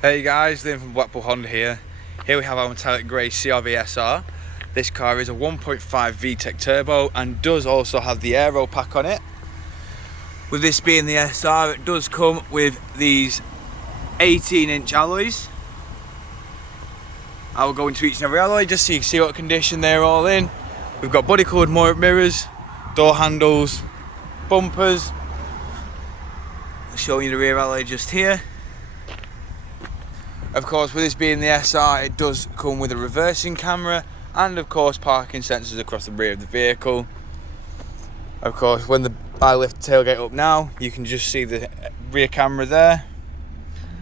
Hey guys, Liam from Blackpool Honda here. Here we have our metallic grey CRV SR. This car is a 1.5 VTEC turbo and does also have the aero pack on it. With this being the SR, it does come with these 18-inch alloys. I will go into each and every alloy just so you can see what condition they're all in. We've got body coloured mirrors, door handles, bumpers. I'll show you the rear alloy just here. Of course, with this being the SR, it does come with a reversing camera and of course parking sensors across the rear of the vehicle. Of course, when I lift the tailgate up now, you can just see the rear camera there.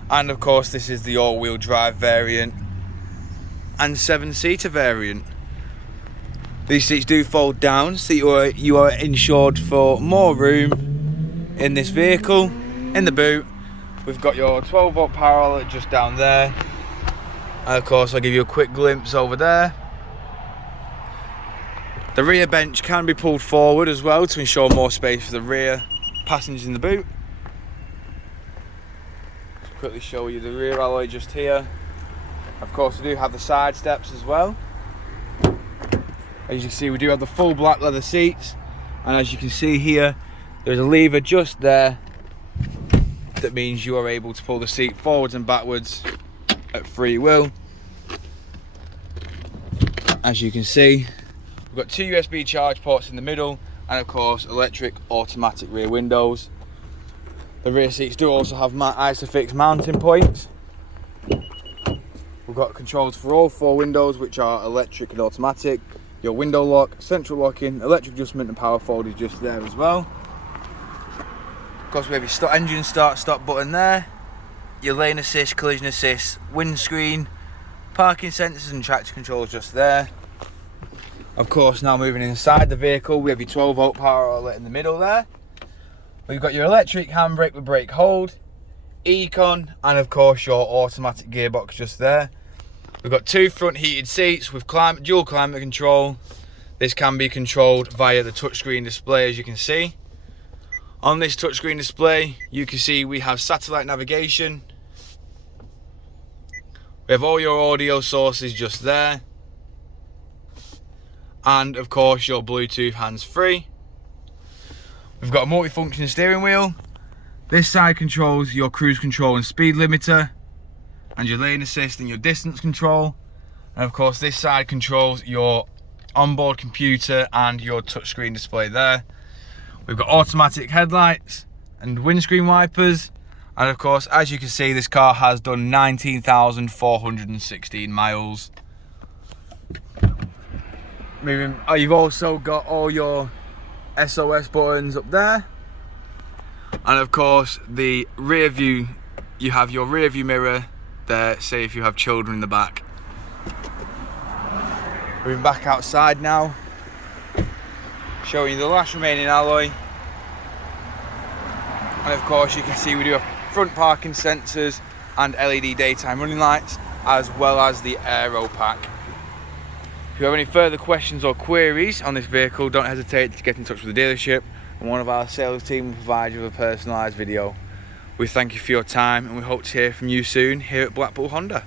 And of course, this is the all-wheel drive variant and 7-seater variant. These seats do fold down, so you are insured for more room in this vehicle. In the boot, we've got your 12-volt power outlet just down there. And of course, I'll give you a quick glimpse over there. The rear bench can be pulled forward as well to ensure more space for the rear passengers in the boot. Just quickly show you the rear alloy just here. Of course, we do have the side steps as well. As you can see, we do have the full black leather seats. And as you can see here, there's a lever just there. That means you are able to pull the seat forwards and backwards at free will. As you can see, we've got two USB charge ports in the middle and of course electric automatic rear windows. The rear seats do also have ISOFIX mounting points. We've got controls for all four windows, which are electric and automatic. Your window lock, central locking, electric adjustment and power fold is just there as well. Of course, we have your engine start stop button there, your lane assist, collision assist, windscreen, parking sensors and traction controls just there. Of course, now moving inside the vehicle, we have your 12-volt power outlet in the middle there. We've got your electric handbrake with brake hold, econ, and of course your automatic gearbox just there. We've got two front heated seats with dual climate control. This can be controlled via the touchscreen display, as you can see. On this touchscreen display, you can see we have satellite navigation. We have all your audio sources just there. And of course, your Bluetooth hands-free. We've got a multifunction steering wheel. This side controls your cruise control and speed limiter, and your lane assist and your distance control. And of course, this side controls your onboard computer and your touchscreen display there. We've got automatic headlights and windscreen wipers. And of course, as you can see, this car has done 19,416 miles. You've also got all your SOS buttons up there. And of course, the rear view, you have your rear view mirror there, say if you have children in the back. Moving back outside now, showing you the last remaining alloy. And of course, you can see we do have front parking sensors and LED daytime running lights, as well as the aero pack. If you have any further questions or queries on this vehicle, don't hesitate to get in touch with the dealership and one of our sales team will provide you with a personalised video. We thank you for your time and we hope to hear from you soon here at Blackpool Honda.